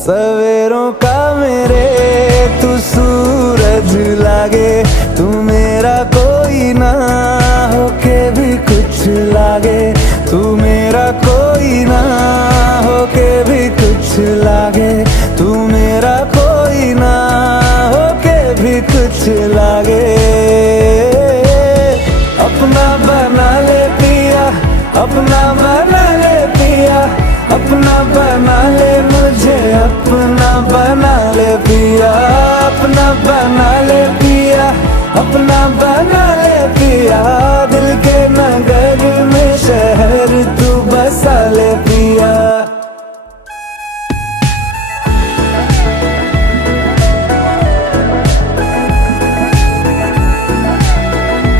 सवेरों का मेरे तू सूरज लागे, तू मेरा कोई ना होके भी कुछ लागे, तू मेरा कोई ना होके भी कुछ लागे, तू मेरा कोई ना होके भी कुछ लागे। अपना बना ले पिया, अपना बना ले पिया, अपना बना ले मुझे, अपना बना ले पिया, अपना बना ले पिया, अपना बना ले पिया।